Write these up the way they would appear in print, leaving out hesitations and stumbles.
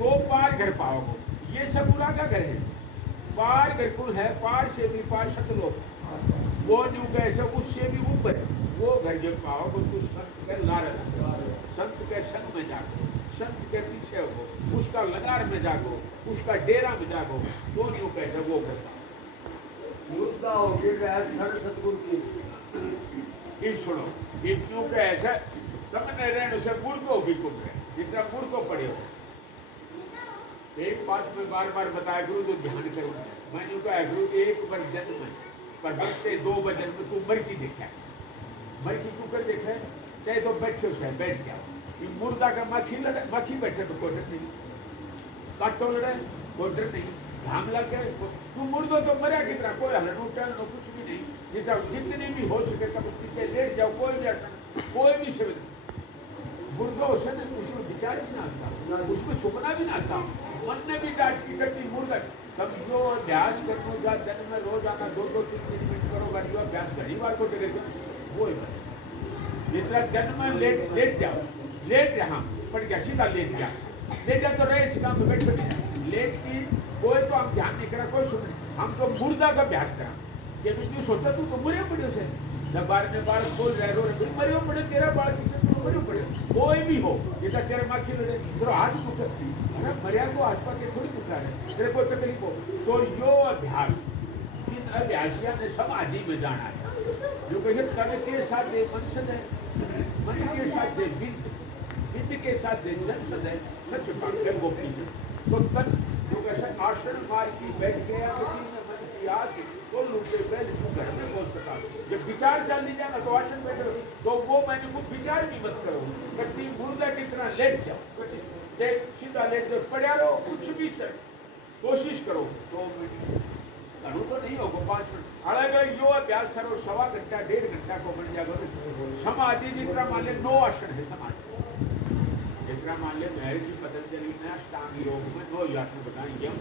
तो पार घर पाओगे। ये सबूरा का घर है, पार घर कुल है, पार से भी पार सतलोक, वो न्यू कैसे उससे भी ऊपर है, वो घर जब पाओगे तो संत के लार लगा, संत के संग में जागो, संत के पीछे हो, उसका लगार में जागो, उसका डेरा में जागो, तो न्यू कैसे वो करता मुद्दा होगी सर सतगुरु की। ये सुनो, ये क्यों कैसे समझ रहने से गुरु को भी कुछ है, जितना गुरु को पढ़े हो। एक बात में बार बार बताया गुरु तो ध्यान करो, मैं यूँ कहा गुरु एक बार जन्म में पर बचते 2 वजन में तू मर की देखा है, मर की क्यों कर देखा है, चाहे तो बैठे से बैठ गया, ये मुर्दा का मक्खी लड़े, मक्खी बैठे तो कोई डर नहीं, काटो लड़े कोई डर नहीं, घाम लग गए तू मुर्दो तो मरा की तरह, कोई हलन उठन तो कुछ भी नहीं, जैसा जितनी भी हो सके तब पीछे लेट जाओ, कोई भी अटन, कोई भी शब्द मुर्दो से उसमें विचार भी ना आता, उसमें सुपना भी ना आता, मन ने भी डांट की करती मुर्दा। तब जो अभ्यास करने जा दिन में रोज आना 2-2-3 मिनट करोगा, जो अभ्यास घड़ी बार को करेगा वो ही बने। जितना दिन में लेट जाओ, लेट यहाँ पड़ गया सीधा लेट गया, लेट जा तो रहे इस काम में बैठे नहीं, लेट की कोई तो हम ध्यान नहीं करा, कोई सुन नहीं, हम तो मुर्दा का अभ्यास करा कि तू सोचा तू तो मरे पड़े से जब बार में बाल खोल रहे रो रहे मरियो पड़े, तेरा बाल किसे तू मरियो पड़े, कोई भी हो जैसा तेरे माखी लड़े तेरा हाथ मुकती है, मरिया को आसपास के थोड़ी मुकता है, तेरे को तकलीफ हो तो यो अभ्यास, इन अभ्यासिया ने समाधि में जाना है, जो कहे तन के साथ दे मन सदै, मन के साथ दे विद, विद के साथ दे जन सदै, सच भाग्य गोपी तो तन जो कैसे आसन मार की बैठ गया मन की आस तो लूटे पहले तू घर में पहुंच सका, जब विचार चल नहीं जाएगा तो आसन बैठे तो वो मैंने कुछ विचार भी मत करो, कटी मुर्दा की तरह लेट जाओ, सीधा लेट जाओ, पड़ा रहो, कुछ भी सर कोशिश करो 2 मिनट घणु तो नहीं होगा 5 मिनट, हालांकि यो अभ्यास करो 1.25 घंटा 1.5 घंटा को बन जाएगा। समाधि जितना मान ले 9 आसन है समाधि, जितना मान ले महर्षि पतंजलि ने अष्टांग योग में 9 आसन बताए, यम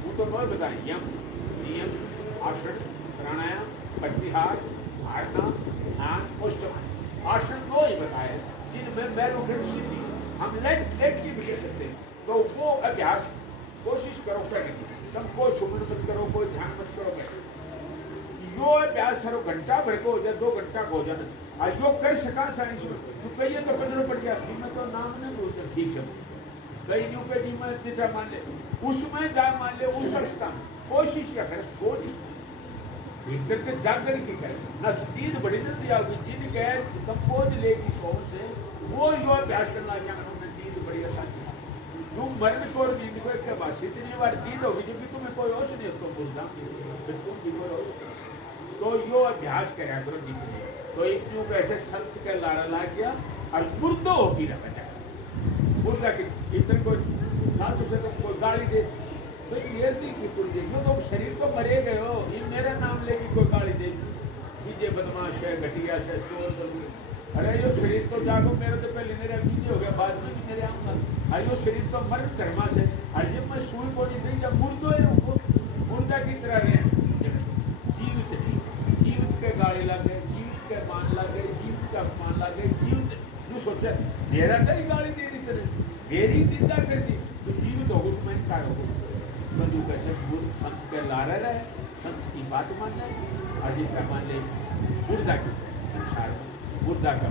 वो तो 9 बताए, यम नियम आसन प्राणायाम प्रत्याहार धारणा ध्यान औष्टमान आसन 9 ही बताए, जिनमें मैलोखिन सिद्धि हम लेट की भी ले सकते हैं, तो वो अभ्यास कोशिश करो करने की, तुम कोई सुमन मत करो, कोई ध्यान मत करो, यो अभ्यास करो घंटा भर को हो जाए 2 घंटा को हो जाए, योग कर सका साइंस में तो कहिए तो पजरो पड़ गया मैं तो नाम नहीं बोलते ठीक है, कई न्यू के डी में जैसा मान ले उसमें जा मान ले उस अवस्था में कोशिश क्या करे, सो नहीं भीतर के जागर की करे न नींद बड़ी न दिया जिन गैर कंपोज लेगी सोन से वो यो अभ्यास करना क्या नींद बड़ी आसानी, तुम मरण को और नींद को क्या बात, इतनी बार नींद होगी जब भी तुम्हें कोई होश नहीं उसको बोलता तुम भी कोई होश, तो यो अभ्यास करा करो जीतने, तो एक न्यू कैसे संत के लारा ला गया और मुर्दो होगी ना बचा, मुर्दा की इतने को साधु से तुमको गाली दे तो ये की तुम देखो तो शरीर तो मरे गए हो, ये मेरा नाम लेगी कोई गाली देगी ये बदमाश है घटिया है चोर, अरे यो शरीर तो जागो, मेरे तो पहले मेरा बीजे हो गया, बाद में भी मेरे आऊंगा, अरे यो शरीर तो मर कर्मा से, अरे जब मैं सुई बोली थी जब मुर्दो है वो मुर्दा की तरह रहे, जीवित नहीं, जीवित के गाली लगे, जीवित के मान लगे, जीवित का अपमान लगे, जीवित जो सोचा मेरा तो ही गाली दे दी तेरे मेरी निंदा करती तो जीवित होगा तो मैं क्या होगा, तो जो कैसे संत के लारा रहे, संत की बात मान ले, और जिसका मान ले मुर्दा की संसार में मुर्दा का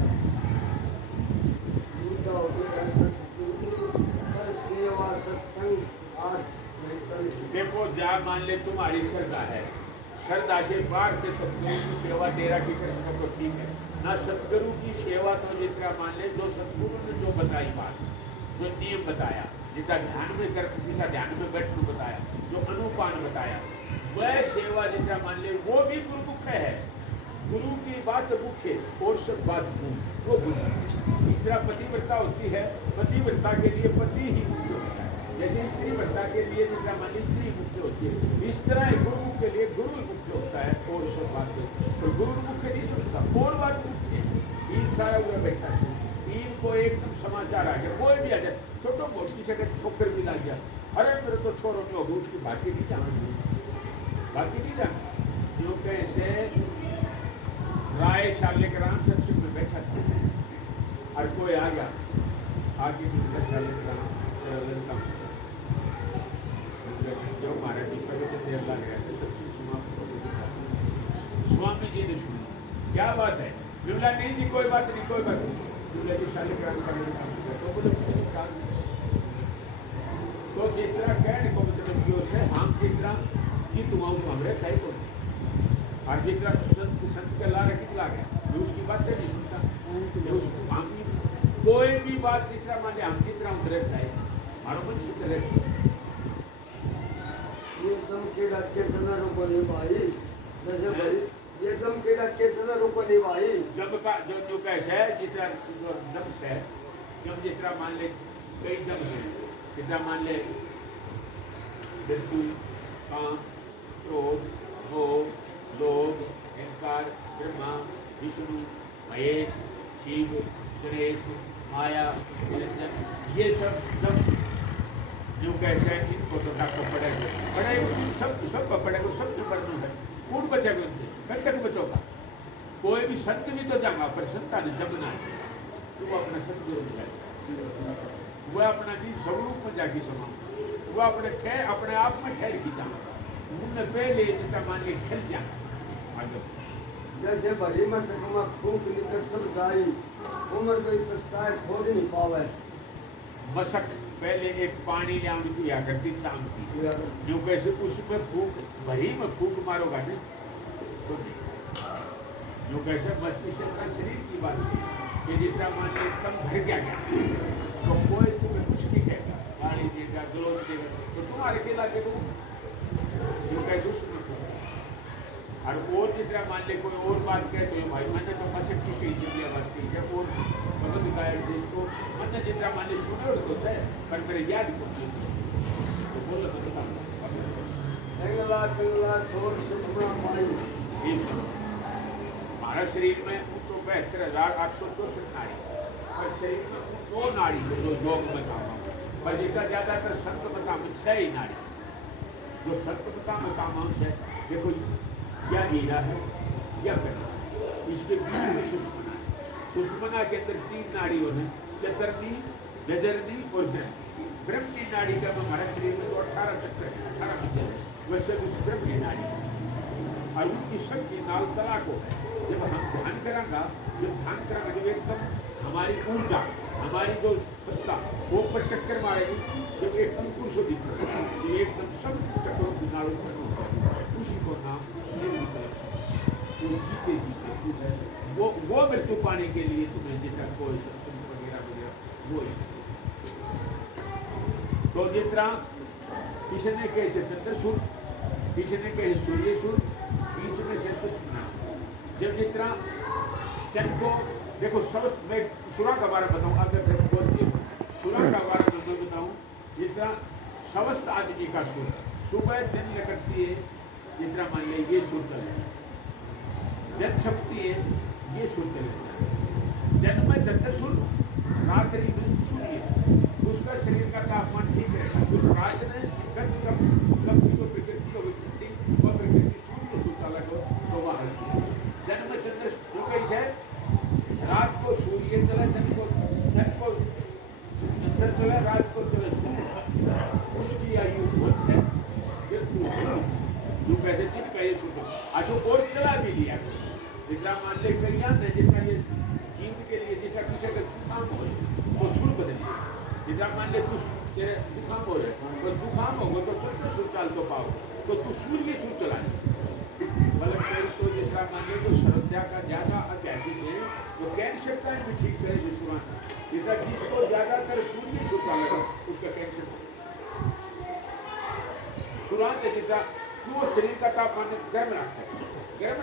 सेवा सत्संग देखो जा मान ले तुम्हारी श्रद्धा है, श्रद्धा से बाहर से सतगुरु की सेवा तेरा की कर सको ठीक है ना, सतगुरु की सेवा तो जिसका मान ले जो सतगुरु ने जो बताई बात, जो नियम बताया, जिसका ध्यान में कर, जिसका ध्यान में बैठना बताया, जो अनुपान बताया, वह सेवा जिसका मान ले वो भी गुरु मुख्य है, गुरु की बात मुख्य और सब बात वो गुरु। तीसरा पतिव्रता होती है, पतिव्रता के लिए पति ही मुख्य होता है, जैसे स्त्री व्रता के लिए जिसका मान स्त्री मुख्य होती है, इस तरह गुरु के लिए गुरु मुख्य होता है और सब बात, तो गुरु मुख्य नहीं समझता और बात मुख्य है, इन सारा हुआ बैठा है, इनको एकदम समाचार आ गया, कोई भी आ जाए छोटो मोटी से ठोकर भी लग गया, अरे मेरे तो छोरों में होगी उसकी बाकी नहीं जाना, बाकी नहीं जाना, जो कैसे राय शाले के राम सत्संग में बैठा था और कोई आ गया आगे शाले के राम क्या बात है? बोला नहीं जी कोई बात नहीं, कोई बात नहीं। बोला जी शालिग्राम का मेरे तो बोले तो जिस तरह कहने को मतलब यो से हम जिस तरह कि तुम हमरे कहीं को और जिस तरह संत के ला रखी ला गया ये उसकी बात नहीं सुनता, ये उसको हम कोई भी बात जिस तरह मान लिया हम जिस तरह उतरे है हमारा मन शुद्ध रहे। ये दम कीड़ा केसना रोको नहीं भाई, जैसे भाई ये दम कीड़ा केसना रोको नहीं भाई। जब का जो कैसे है जिस तरह दम से जब जिस तरह मान ले कई दम है जिस तरह मान ले मृत्यु, काम, क्रोध, भोग, लोभ, अहंकार, ब्रह्मा, विष्णु, महेश, शिव, गणेश, माया, निरंजन, ये सब दम जो कैसे है इनको तो आपको पड़ेगा पढ़ाई सब पड़ेगा, सब जो करना है कौन बचेगा उनसे, कब तक बचोगा? कोई भी संत भी तो जाएगा पर संता ने जबना है तो वो अपना संत जो जाए वो अपना दिन स्वरूप में जाके समा वो अपने आप में ठहर की जाना उनने पहले जितना मान के खेल जाना आगे जैसे भरी में सकमा फूक निकल सब जाई, उम्र कोई पछताए खोज नहीं पावे। मशक पहले एक पानी ले आने की या करती शाम की जो कैसे उसमें फूक भरी में फूक मारोगा नहीं तो नहीं जो कैसे मस्तिष्क का शरीर की बात है कि जितना मान लो एकदम भर गया तो कोई तुम्हें कुछ नहीं कहेगा, गाली देगा गलोच देगा तो तुम्हारे के लाके तो जो कैसे उसमें और और जितना मान ले कोई और बात कहे तो ये भाई मैंने तो मशक की कही जितनी बात की है और समझ गायक जिसको मैंने जितना मान ले सुने तो है पर मेरे याद को तो बोलो तो एंगला कंगला छोड़ सुखना पाई। हमारा शरीर में तो 72,864 नाड़ी और शरीर में दो नाड़ी जो योग में काम पर जितना ज्यादातर संत मकाम 6 ही नाड़ी जो संत मकाम है देखो या हीरा है या करना इसके बीच में सुषुम्ना है, सुषुम्ना के अंदर 3 नाड़ियों है चतरनी, नजरनी और ब्रह्म। ब्रह्म की नाड़ी का हमारे शरीर में तो 18 चक्र है, 18 विद्या है, वैसे उस ब्रह्म की नाड़ी और उनकी शक्ति नाल तला को है। जब हम ध्यान करांगा जब एकदम हमारी ऊर्जा हमारी जो सत्ता वो पर चक्कर मारेगी जब एकदम पुरुष दिखेगा तो एकदम सब चक्रों की नाड़ों उसी को नाम जीते जीते वो मृत्यु पाने के लिए तुम्हें जितना कोई वगैरह वो तो जितना किसी ने कहे से चंद्रसूर, किसी ने कहे सूर्यसूर, किसी ने से सुषुम्ना। जब जितना जन को देखो सब मैं सुरा का बारे में बताऊँ अगर फिर बोल दिए सुरा का बारे में मैं बताऊँ जितना समस्त आदमी का सुर सुबह दिन लगती है जितना मान लिया ये सुर चले जन शक्ति है ये सुर चले जन में चंद्रसूर रात्रि में सूर्य उसका शरीर का तापमान ठीक रहेगा तो रात में कभी को प्रकृति को विकृति और प्रकृति सूर्य सूर्य को तो वह हल्की जन में चंद्र जो कैसे रात को सूर्य चला जन को चंद्र चला रात को चला सूर्य उसकी आयु बहुत है जो कहते थे कहे सुनो अच्छा और चला भी लिया जितना मान ले करिया न जितना ये जीव के लिए जितना किसी का जुकाम हो तो सुर बदलिए जितना मान ले तू तेरे जुकाम हो तो जुकाम हो तो चंद्र सुर चाल तो पाओ तो तू सूर्य सुर चलाए मतलब कोई तो जितना मान ले तो श्रद्धा का ज्यादा अत्याधिक है वो कैंसर का भी ठीक तरह से सुनाना जितना जिसको ज्यादातर सूर्य सुर चालेगा उसका कैंसर सुरान जितना वो शरीर का तापमान गर्म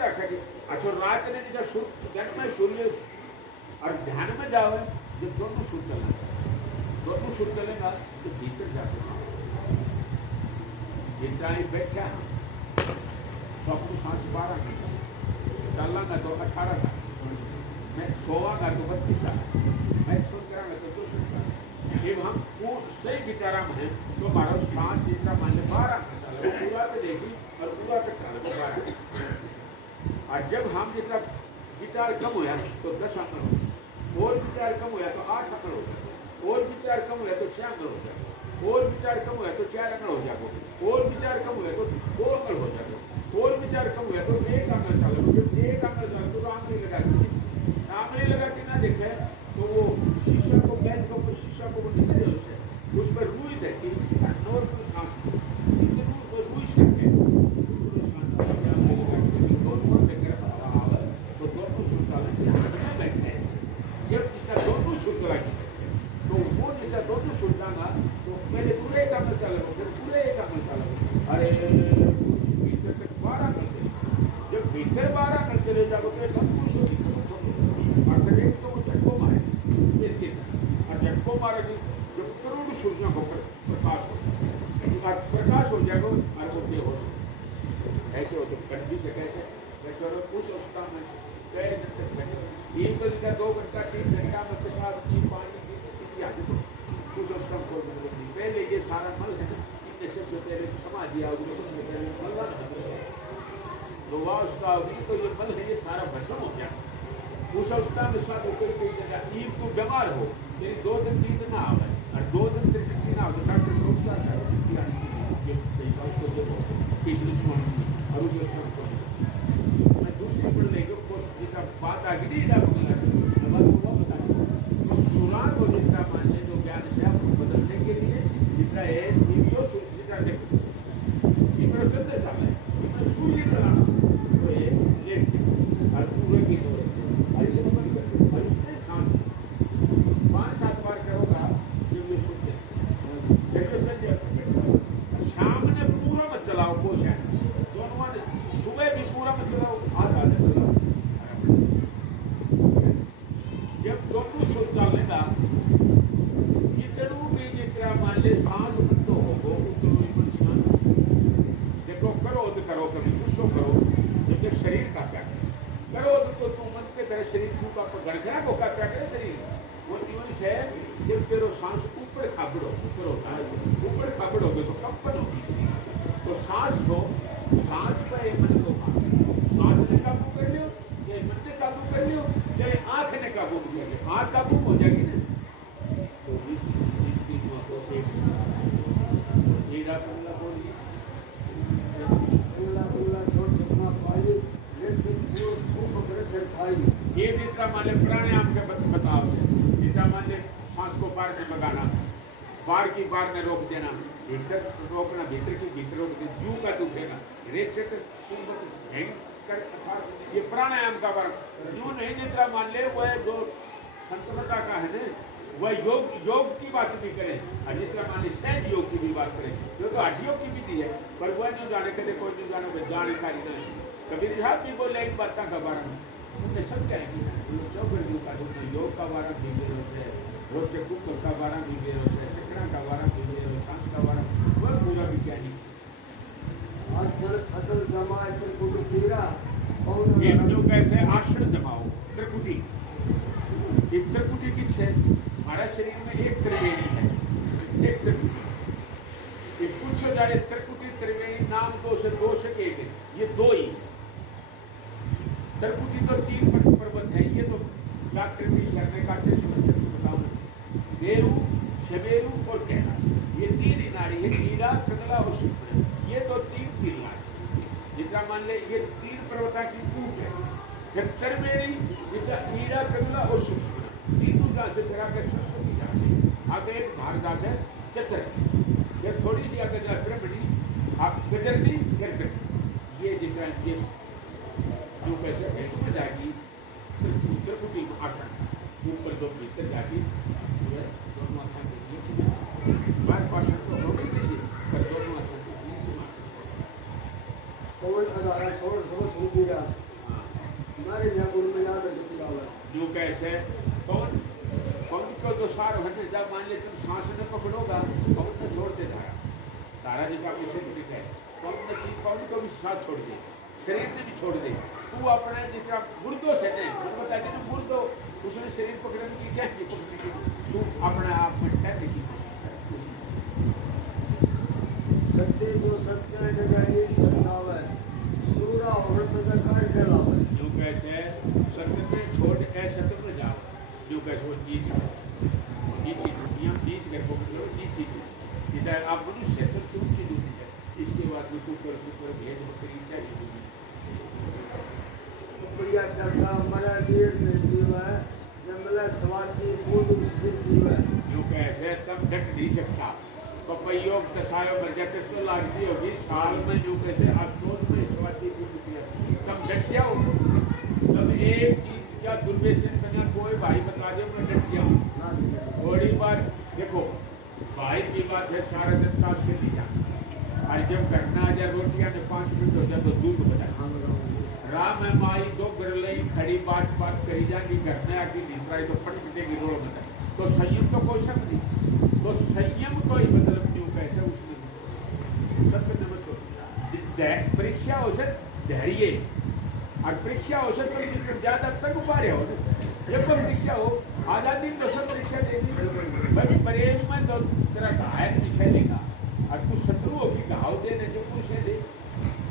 रखेगी अच्छा रात ने जैसा जन में सूर्य और ध्यान में जाओ जब दोनों सुर चलेगा तो भीतर जाते जितना ही बैठा तो आपको सांस 12 घंटा चलांगा तो 18 घंटा मैं सोवांगा तो 32 मैं सोच करांगा तो 24 घंटा जब हम वो सही विचारा में तो हमारा सांस जितना मान ले 12 घंटा लगे पूरा पे देखी और पूरा तक चला 12 और जब हम जितना विचार कम होया तो 10 अंक हो और विचार कम होया तो 8 अंक हो जाए और विचार कम होया तो 6 अंक हो जाए और विचार कम होया तो 4 अंक हो जाए और विचार कम होया तो 2 अंक हो जाए और विचार कम होया तो 1 अंक चलो जब 1 अंक चलो तो अंक आंगली लगा दी, आंगली लगा के ना देखे तो वो शीशा को गैस के ऊपर शीशा को निकले उस पर रुई देती नॉर्मल सांस इतनी रुई सके आंगली लगा के दोनों देकर आवे तो दोनों सुल्तान बैठे जब इसका दोनों सुल्तान तो वो जैसा दोनों सुल्तान तो पहले पूरे काम चला फिर पूरे काम चला अरे भीतर तक 12 घंटे जब भीतर 12 घंटे चले जाओ तो सब कुछ हो और एक तो वो झटको मारे और झटको मारे जो करोड़ सूर्यों को प्रकाश हो प्रकाश हो जाएगा और वो बेहोश ऐसे हो तो कंडी से कैसे कुछ अवस्था में कई दिन तक बैठे एक घंटा 2 घंटा 3 घंटा में पेशाब की पानी की आदत हो कुछ अवस्था को पहले ये सारा मल है इनने से जो तेरे समाज दिया उसको मलवाना तो वास्ता भी तो ये मल है ये सारा भस्म हो गया उस अवस्था में सब कोई जगह ईद को बीमार हो तेरी 2 दिन 3 दिन ना आवे और 2 दिन 3 दिन ना हो डॉक्टर लोग क्या करो ये पैसा उसको दे दो पिछले सुन और उस अवस्था को मैं दूसरी पढ़ लेंगे को जितना बात आगे नहीं डाल दूंगा अब वो बता तो सुरान को जितना मान ले जो ज्ञान से आपको बदलने के लिए जितना है वीडियो जितना देखो इधर चलते चल रहे इधर सूर्य चलाना तो ये लेट और पूरे की दो ऐसे नंबर करते और उसमें सांस 5-7 बार करोगा जब ये सुनते देखो चल जाए शाम ने पूरा मत चलाओ कोश है दोनों सुबह भी पूरा मत चलाओ आधा चलाओ जब दोनों सुनता लेगा जितनों भी जितना मान ले सांस बंद हो उतनो ही परेशान देखो करो तो करो कभी गुस्सो करो जब शरीर का क्या करो तो तू मन के तरह शरीर को का गड़गड़ा को का क्या करे शरीर वो जीवन से जब तेरो सांस ऊपर खाबड़ो ऊपर होता है ऊपर खाबड़ोगे तो कंपन होगी शरीर तो सांस पे मन को सांस ने काबू कर लियो ये मन ने काबू कर लियो ये आंख ने काबू कर लियो आंख काबू हो जाएगी ना तो जितनी को हीरा पल्ला बोलिए अल्लाह छोड़ सपना पाई लेट से वो पकड़े थे खाई ये जितना मान ले प्राणायाम के बताओ से जितना मान ले सांस को पार में लगाना बार की बार में रोक देना भीतर रोकना भीतर की भीतर रोक दे जू का दुखेगा रेत से ये प्राणायाम का वर्ग यूं नहीं जितना मान ले वह जो संतमता का है ना वह योग की बात भी करें और जितना मान ली सैन्य योग की भी बात करें जो तो हठ योग की भी दी है पर वह नहीं जाने के कोई नहीं जाने जानकारी नहीं कबीर साहब भी बोले इन बातों का बारे में उनने सब कहेंगे चौबर्दियों का योग का बारे भी दे रहे रोज के कुकर का बारे भी दे रहे चिकना का बारे भी दे रहे सांस का बारे वह पूरा भी क्या नहीं असल असल जमाए त्रिकुटी तीरा ये जो कैसे आश्रम जमाओ त्रिकुटी एक त्रिकुटी किस है हमारा शरीर में एक त्रिवेणी है एक त्रिकुटी एक कुछ हो जाए त्रिकुटी त्रिवेणी नाम दोष एक है ये दो ही त्रिकुटी तो 3 पर्वत है ये तो डॉक्टर भी शर्मे काटते समझते तो बताओ मेरू शबेरू और कैलाश ये 3 ही नाड़ी है नीला कंगला और शुक्र ये तो 3 तिरिया जितना मान ले ये 3 पर्वता की कूट है फिर त्रिवेणी जितना नीला कंगला और शुक्र तीनों का से करा के सरस्वती जाते आगे एक भारदास है चतर ये थोड़ी सी आगे जा त्रिवेणी आप गजरनी फिर गजर ये जितना ये जो कैसे इसमें जाएगी त्रिकुटी आसन ऊपर 2 भीतर जाती दोनों आसन के बीच बार पासन तो होनी चाहिए पर दोनों आसन के बीच में कौन अदारा छोड़ सब सुन रहा हमारे यहाँ गुरु में याद है जो कैसे कौन को जो सार हटे जब मान ले तुम सांस ने पकड़ोगा कौन ने छोड़ दे तारा जी का विषय ठीक है कौन को भी साथ छोड़ दे शरीर ने भी छोड़ दे तू अपने जितना गुर्दों से नहीं बता कि तू गुर्दों उसने शरीर पकड़ने की क्या की पकड़ने की तू अपने आप में ठहरने की सत्य जो सत्य जगानी सत्ताव है सूरा और तजकार कहलावे जो कैसे सत्य में छोड़ ऐसे सत्य में जाओ जो कैसे वो चीज दुनिया बीच कर मतलब नीची इधर आप मनुष्य तो क्यों चीज इसके बाद में कुकर भेद बकरी चाहिए पपैया कैसा मरा नीर में जीवा जंगला स्वाति बूंद से जीवा यूं कैसे तब डट नहीं सकता पपैयों तसायो मर जाते तो लागती होगी साल में यूं कैसे आसतोष में स्वाति तब डट जाओ तब एक चीज क्या दुर्व्यसन बना कोई भाई बता दे मैं डट जाऊं थोड़ी बार देखो भाई की बात है सारा दिन ताश खेली जा और जब घटना आ जाए रोटियां में 5 मिनट हो जाए तो दूध बना राम है माई दो गरलई खड़ी बात करी जाएगी घर में आके निपराई तो पट पिटेगी रोड में तो संयम तो कोई शक नहीं तो संयम कोई मतलब क्यों कैसे उसमें सत्य नमत परीक्षा हो से धैर्य और परीक्षा हो से तो ज्यादा तक उपाय हो जब कोई परीक्षा हो आजादी तो सब परीक्षा देगी भाई प्रेम में तो तेरा घायल विषय लेगा और तू शत्रुओं की घाव देने जो कुछ है दे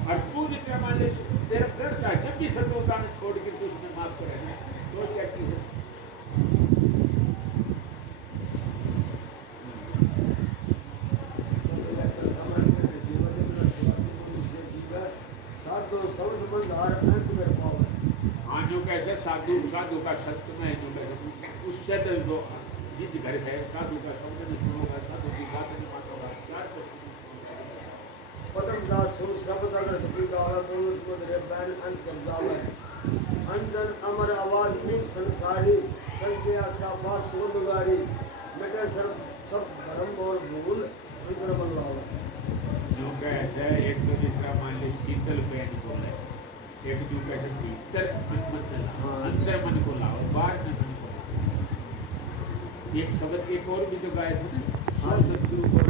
और तू जितना मान ले तेरा प्रण था जब भी शत्रुता ने छोड़ के तू उसमें माफ करे तो क्या की है हाँ जो कैसे साधु साधु का सत्य में जो कैसे उससे तो जिद घर है साधु का शब्द नहीं सुनोगा साधु की बात नहीं मानोगा क्या पदम दास हो शब्द अगर की गावा तो उसको दरे बैन अंत कर जावे अंजन अमर आवाज मीन संसारी कल के आशा बास हो दुगारी मिटे सब धर्म और भूल फिक्र बन लावे जो कैसे एक तो जितना मान ले शीतल पैन बोले एक जो कैसे भीतर अंदर मन को लाओ बाहर में मन को लाओ एक शब्द एक और भी जो गाए थे ना सतगुरु को